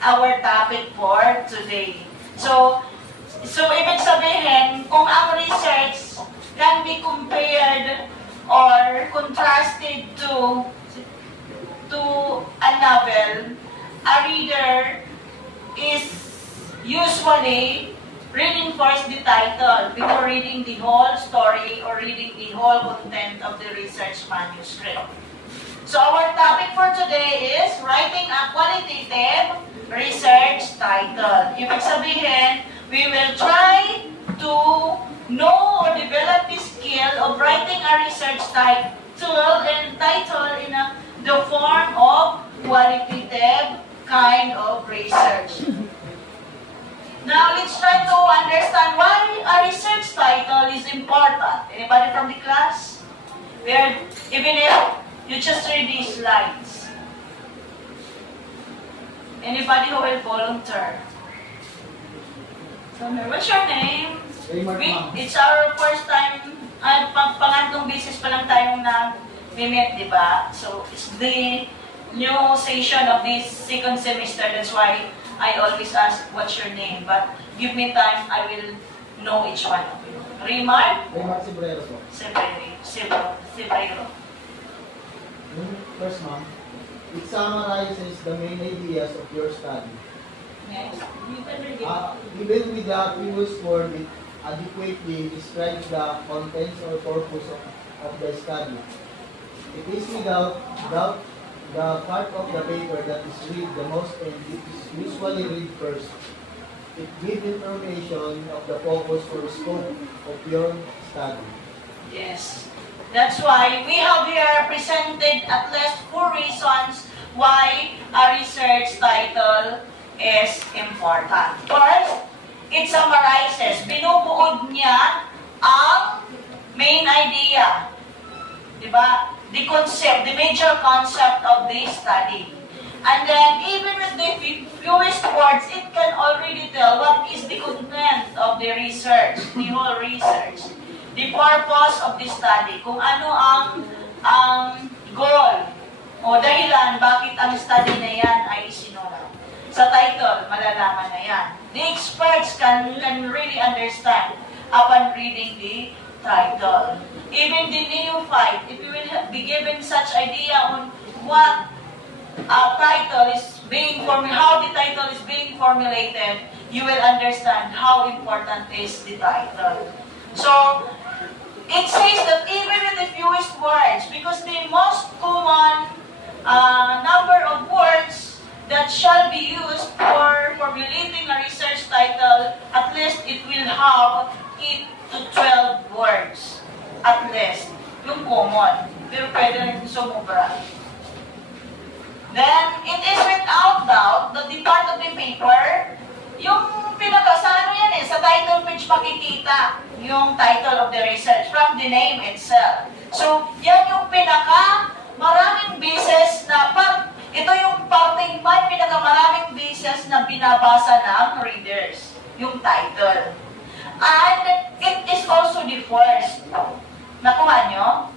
our topic for today. So ibig sabihin, kung ang research can be compared or contrasted to a novel, a reader is usually reading first the title before reading the whole story or reading the whole content of the research manuscript. So our topic for today is writing a qualitative research title. Ibig sabihin, we will try to know or develop the skill of writing a research title in the form of qualitative kind of research. Now, let's try to understand why a research title is important. Anybody from the class? Even if you just read these slides. Anybody who will volunteer? So, what's your name? It's our first time, pangatlong business pa lang tayong na-meet, di ba? So, it's the new session of this second semester. That's why I always ask, what's your name? But give me time, I will know each one of you. Rimar? Rimar Sibrero po. Sibrero. First, ma'am, it summarizes the main ideas of your study. Yes. You can read it. Even with the previous word, it adequately describes the contents or purpose of the study. It is without doubt the part of the paper that is read the most and it is usually read first. It gives information of the focus or scope of your study. Yes. That's why we have here presented at least 4 reasons why a research title is important. First, it summarizes, binubuod niya ang main idea. Diba? The concept, the major concept of the study. And then, even with the fewest words, it can already tell what is the content of the research, the whole research. The purpose of the study, kung ano ang goal o dahilan bakit ang study na yan ay isinulat. Sa title, malalaman na yan. The experts can really understand upon reading the title. Even the neophyte, if you will be given such idea on what a title is being how the title is being formulated, you will understand how important is the title. So, it says that even with the fewest words, because the most common number of words that shall be used for formulating a research title, at least it will have 8 to 12 words. At least. Yung common. Pero pwede rin sumubra. Then, it is without doubt that the part of the paper, yung sa title page makikita yung title of the research from the name itself. So, yan yung maraming beses na ito yung parting maraming beses na binabasa ng readers, yung title. And it is also the first. Nakuha nyo?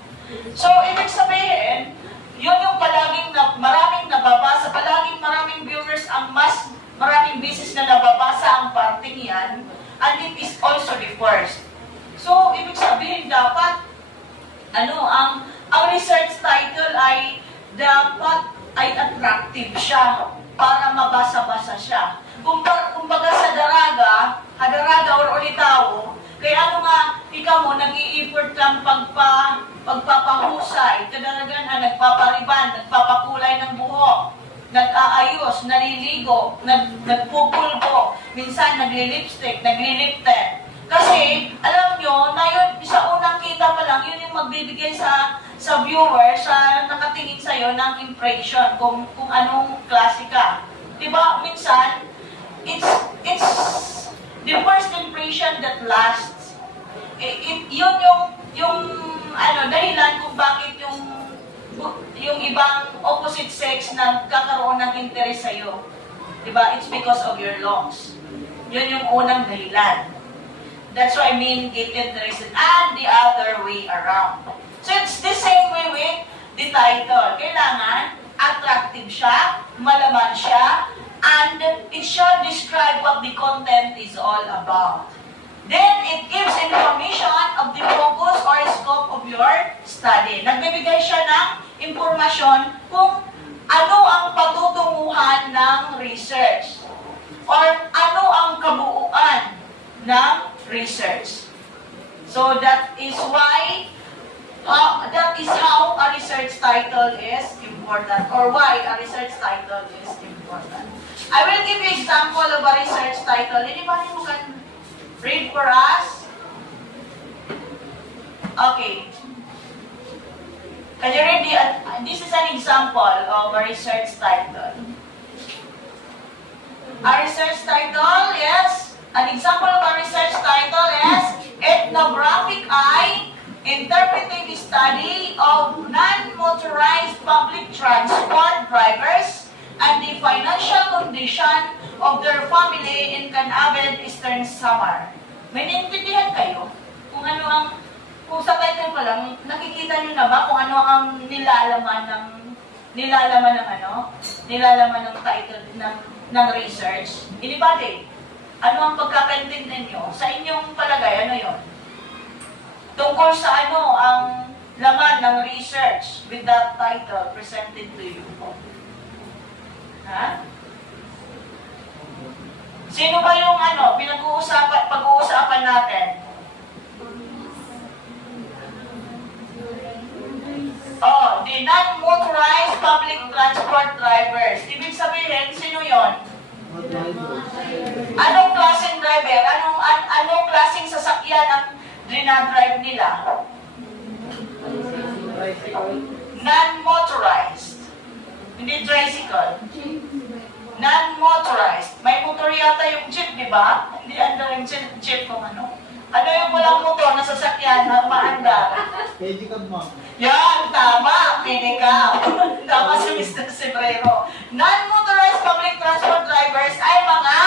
So, ibig sabihin, yun yung maraming nababasa, maraming viewers ang maraming beses na nababasa ang parting yan, and it is also the first. So, ibig sabihin dapat, ang research title ay dapat ay attractive siya para mabasa-basa siya. Kumbaga sa hadaraga or ulitaw, kaya ikaw mo, nag-i-effort kang pagpapahusay, kadalagan nagpapariban, nagpapakulay ng buhok, nag-aayos, naliligo, nagpupulbo, minsan nagli-lipstick, nagli-lip-tint. Kasi, alam nyo, na yun, sa unang kita pa lang, yun yung magbibigay sa viewer, sa nakatingin sa'yo ng impression, kung anong klase ka. Diba, minsan, it's the first impression that lasts. Yun yung dahilan kung bakit yung ibang opposite sex na kakaroon ng interest sa'yo. Diba? It's because of your looks. Yun yung unang dahilan. That's why I mean gated reason and the other way around. So it's the same way with the title. Kailangan attractive siya, malaman siya, and it should describe what the content is all about. Then, it gives information of the focus or scope of your study. Nagbibigay siya ng impormasyon kung ano ang patutunguhan ng research or ano ang kabuuan ng research. So, that is how a research title is important, or why a research title is important. I will give you example of a research title. Anybody who can read for us? Okay. Can you read this is an example of a research title. A research title is, an example of a research title is Ethnographic Eye, Interpretive Study of Non-Motorized Public Transport Drivers and the Financial Condition of Their Family in Canaved, Eastern Samar. May naintindihan kayo? Kung sa title pa lang, nakikita nyo na ba kung ano ang nilalaman ng title ng research? Anybody? Ano ang pagkakaintindi nyo? Sa inyong palagay, ano yon? Tungkol sa ano ang laman ng research with that title presented to you? Ha? Sino ba yung pag-uusapan natin? Oh, the non-motorized public transport drivers. Ibig sabihin, sino yon? Anong klaseng driver? Anong klaseng sasakyan ang dinadrive nila? Non-motorized. Hindi tricycle. Non-motorized. May motor yata yung jeep, di ba? Hindi under yung jeep kung ano. Ano yung walang motor na sasakyan na maandar? Pedicab, ma'am. Yan, tama. Pedicab. Tama si Mr. Sebrero. Non-motorized public transport drivers ay mga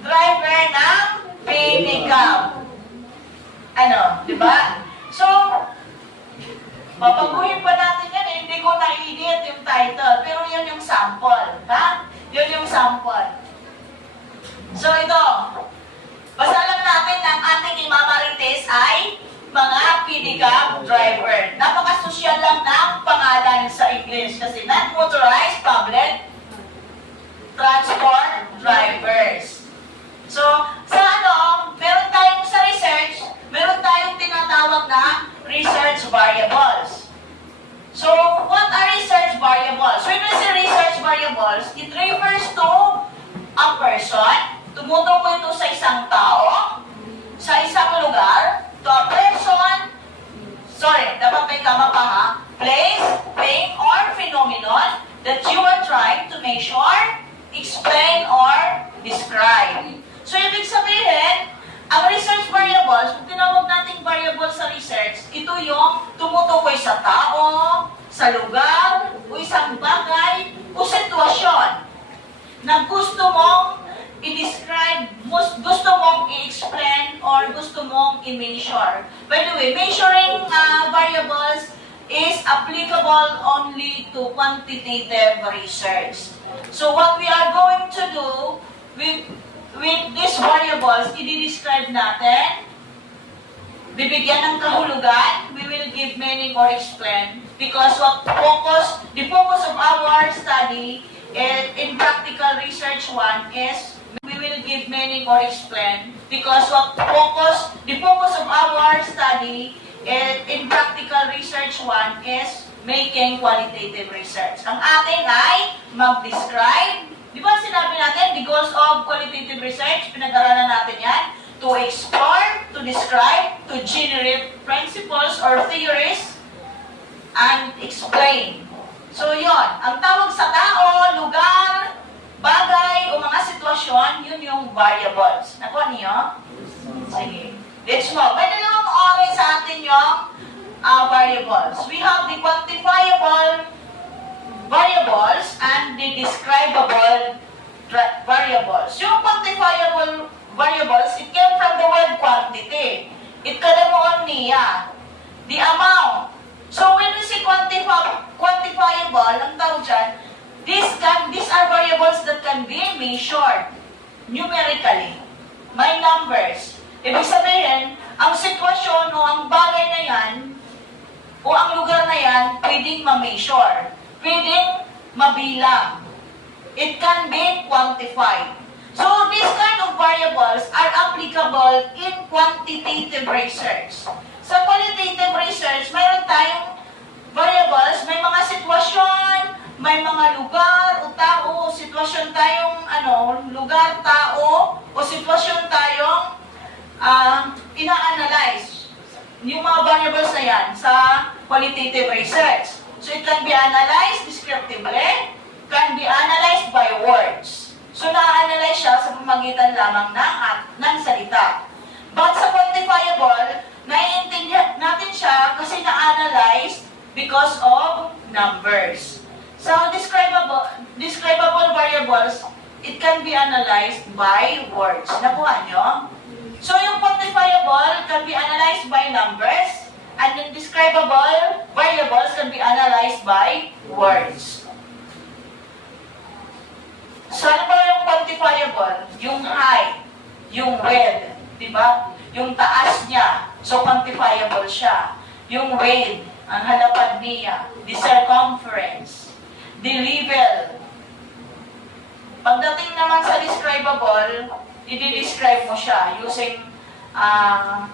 driver ng pedicab. Ano, di ba? So, papaguhin pa natin yan. Hindi ko na-edit yung title. Pero yun yung sample. Ha? Yun yung sample. So, ito. Basta lang natin na ang ating imamarites ay mga pedicab driver. Napakasosyal lang ng pangalan sa English kasi non-motorized public transport drivers. So, meron tayong sa research, meron tayong tinatawag na research variables. So, what are research variables? When we say research variables, it refers to a person. Tumutukoy ito sa isang tao, sa isang lugar, to a person, dapat may kama pa ha, place, thing, or phenomenon that you are trying to measure, explain, or describe. So, ibig sabihin, ang research variables, kung tinawag nating variable sa research, ito yung tumutukoy sa tao, sa lugar, o isang bagay, o sitwasyon na gusto mong i-describe, gusto mong i-explain, or gusto mong i-measure. By the way, measuring variables is applicable only to quantitative research. So what we are going to do with these variables, i-describe natin, bibigyan ng kahulugan, we will give meaning or explain, because the focus of our study in practical research 1 is we will give meaning or explain because the focus of our study in practical research 1 is making qualitative research. Ang atin ay mag-describe. Di ba sinabi natin, the goals of qualitative research, pinag-aralan natin yan, to explore, to describe, to generate principles or theories, and explain. So yun, ang tawag sa tao, lugar, bagay o mga sitwasyon, yun yung variables. Nakuha niyo? Sige. Let's move. May dalawang oras sa atin yung variables. We have the quantifiable variables and the describable variables. Yung quantifiable variables, it came from the word quantity. It kadamuan niya. The amount. So when we say quantifiable, ang tawag dyan, These are variables that can be measured numerically. May numbers. Ibig sabihin, ang sitwasyon o ang bagay na yan, o ang lugar na yan, pwedeng ma-measure. Pwedeng mabilang. It can be quantified. So, these kind of variables are applicable in quantitative research. Sa qualitative research, mayroon tayong variables, may mga sitwasyon, may mga lugar o tao, o sitwasyon tayong lugar, tao, o sitwasyon tayong ina-analyze. Yung mga variables na yan sa qualitative research. So it can be analyzed descriptively, can be analyzed by words. So na-analyze siya sa pamagitan lamang ng salita. But sa quantifiable, naiintindihan natin siya kasi na-analyze because of numbers. So, describable variables, it can be analyzed by words. Nakuha nyo? So, yung quantifiable can be analyzed by numbers, and then describable variables can be analyzed by words. So, ano ba yung quantifiable? Yung height, yung width, di ba? Yung taas niya, so quantifiable siya. Yung weight, ang halapad niya, the circumference, the level. Pagdating naman sa describable, i-describe mo siya using how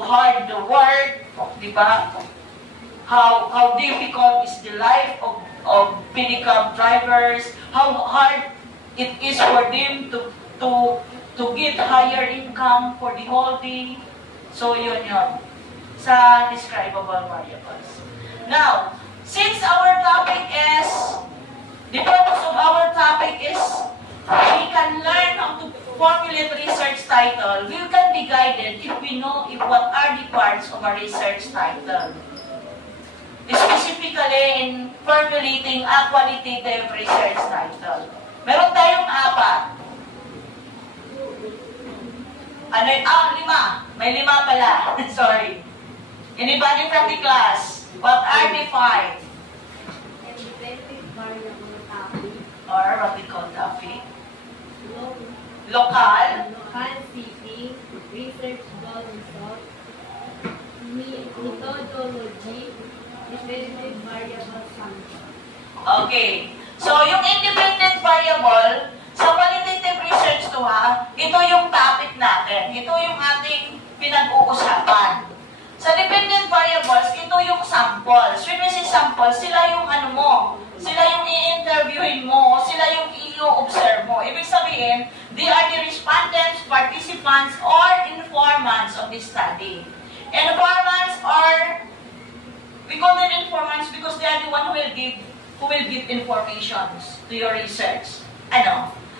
hard the work, di ba? How difficult is the life of pedicab drivers, how hard it is for them to get higher income for the whole day. So, yun. Sa describable variables. Now, since our topic is, the purpose of our topic is, we can learn how to formulate research title. We can be guided if we know what are the parts of a research title. Specifically in formulating a qualitative research title. Meron tayong 4. Lima. May 5 pala. Sorry. Anybody from the class? What are the 5? Independent variable topic. Or what we call topic? Local. Local city. Research goal result. Methodology. Dependent variable sample. Okay. So, yung independent variable, sa qualitative research to ito yung topic natin. Ito yung ating pinag-uusapan. Sa dependent variables, ito yung samples. When we say samples, sila yung sila yung i-interviewin mo, sila yung i-observe mo. Ibig sabihin, they are the respondents, participants, or informants of this study. Informants are, we call them informants because they are the one who will give informations to your research.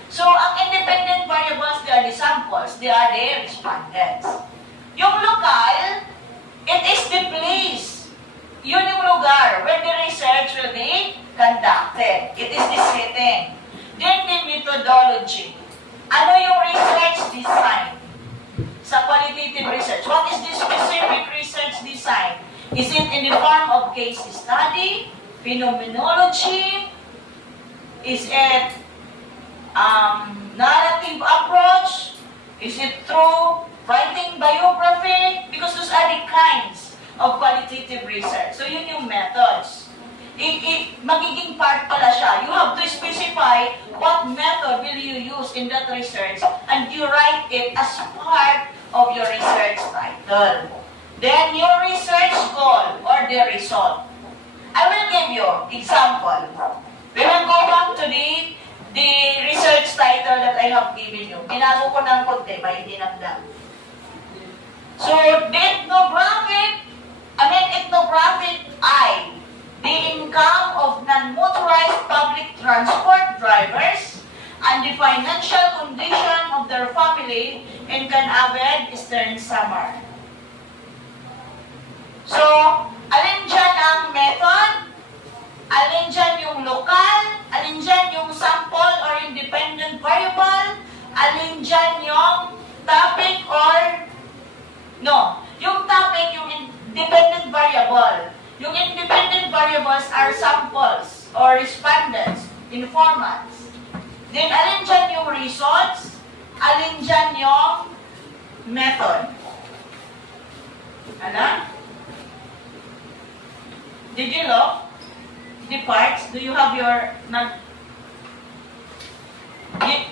So, ang independent variables, they are the samples, they are the respondents. Yung local, it is the place. Yun yung lugar where the research will be conducted. It is the setting. Then the methodology. Ano yung research design? Sa qualitative research, what is the specific research design? Is it in the form of case study, phenomenology? Is it narrative approach? Is it through writing biography? Because those are the kinds of qualitative research. So, yun yung methods. Magiging part pala siya. You have to specify what method will you use in that research and you write it as part of your research title. Then, your research goal or the result. I will give you example. We will go back to the research title that I have given you. Binago ko ng konti, may dinagdag. So, the ethnographic I, the income of non-motorized public transport drivers and the financial condition of their family in Canaved, Eastern Samar. So, alin dyan ang method? Alin dyan yung local? Alin dyan yung sample or independent variable? Alin dyan yung topic or yung topic, yung independent variable. Yung independent variables are samples or or respondents, informants. Then, alin dyan yung reasons? Alin dyan yung method? Ano? Did you look? The parts? Do you have your...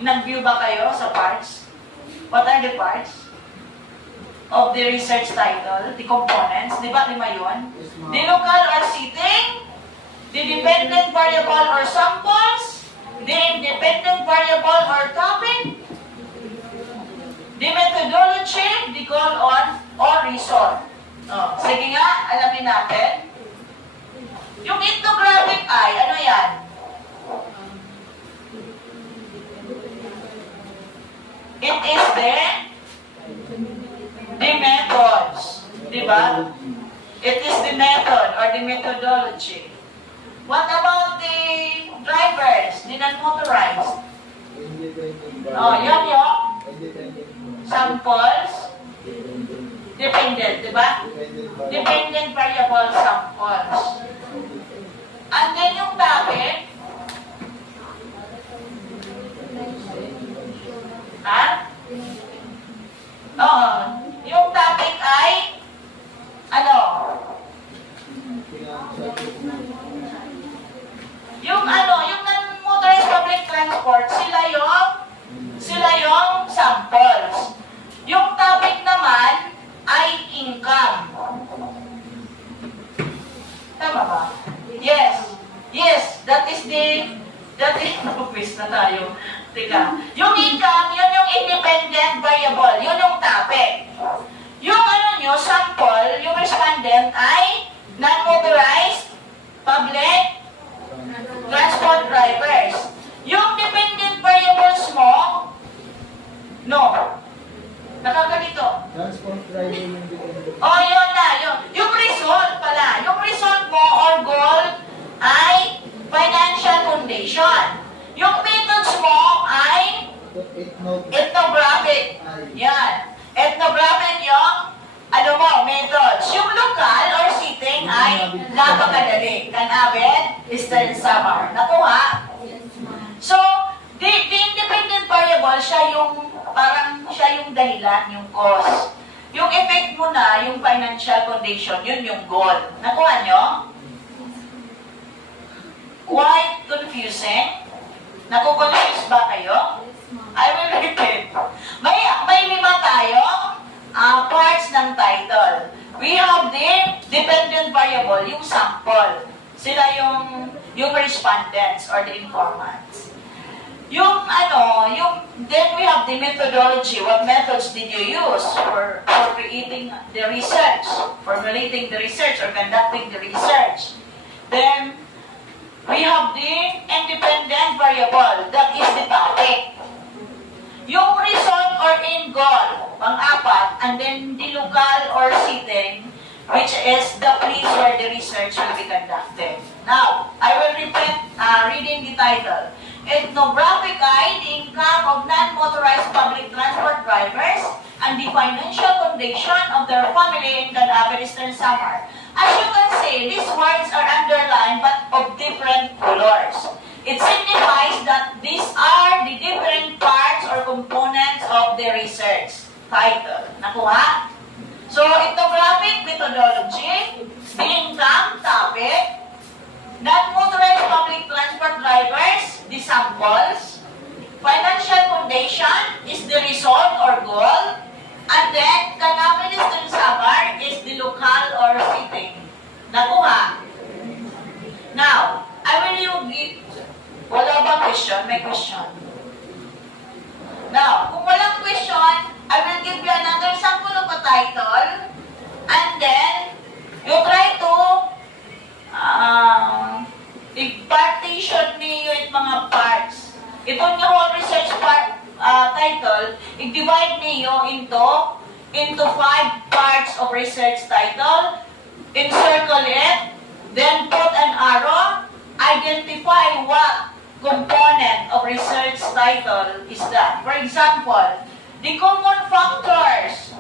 Nag-view ba kayo sa parts? What are the parts of the research title? The components? Di ba 5 yun? Yes, ma'am. The local or seating, the dependent variable or samples, the independent variable or topic, the methodology, the goal on, or reason. Oh, sige nga, alamin natin. Yung ethnographic eye, ano yan? It is the methods. Diba? It is the method or the methodology. What about the drivers, the non-motorized? Independent Oh, yan yung Independent. samples, dependent, diba? Dependent variable samples. And then yung topic, ha? Oo. Yung topic ay, ano? Yung non-motorized public transport, sila yung samples. Yung topic naman ay income. Tama ba? Yes. Yes, that is quiz na tayo. Teka. Yung income, yun yung independent variable. Yun yung topic. Yung sample, yung respondent ay non-motorized public transport drivers. Yung dependent variables mo, no. Nakaganito. Transport driver yung dependent. Oh, yun na. Yung result pala. Yung result mo or goal ay financial condition. Yung methods mo ay ethnographic. Yan. Ethnographic yung methods. Yung local or sitting ay napakadali. Kanabit, Eastern Samar. Nakuha? So, the independent variable, siya yung dahilan, yung cause. Yung effect mo na, yung financial condition, yun yung goal. Nakuha nyo? Quite confusing? Nakukonfuse ba kayo? I will repeat. May 5 tayong parts ng title. We have the dependent variable, yung sample. Sila yung respondents or the informants. Then we have the methodology. What methods did you use for creating the research, formulating the research, or conducting the research? Then, we have the independent variable. That is the topic. Yung reason or end goal, pang-4, and then the local or sitting, which is the place where the research will be conducted. Now, I will repeat reading the title. Ethnographic eye, the income of non-motorized public transport drivers and the financial condition of their family in Canabit, Eastern Samar. As you can see, these words are underlined but of different colors. It signifies that these are the different parts or components of the research title. Nakuha? So, ethnographic methodology, the income topic, non-motorized public transport drivers, the samples, financial condition is the result or goal, and then Canabit, Eastern Samar is the local or sitting. Nakuha? Now, wala bang question? May question. Now, kung walang question, I will give you another sample of a title, and then you try to i-partition niyo yung mga parts. Ito yung whole research title, i-divide niyo into 5 parts of research title, encircle it, then put an arrow, identify what component of research title is that. For example, the common factors.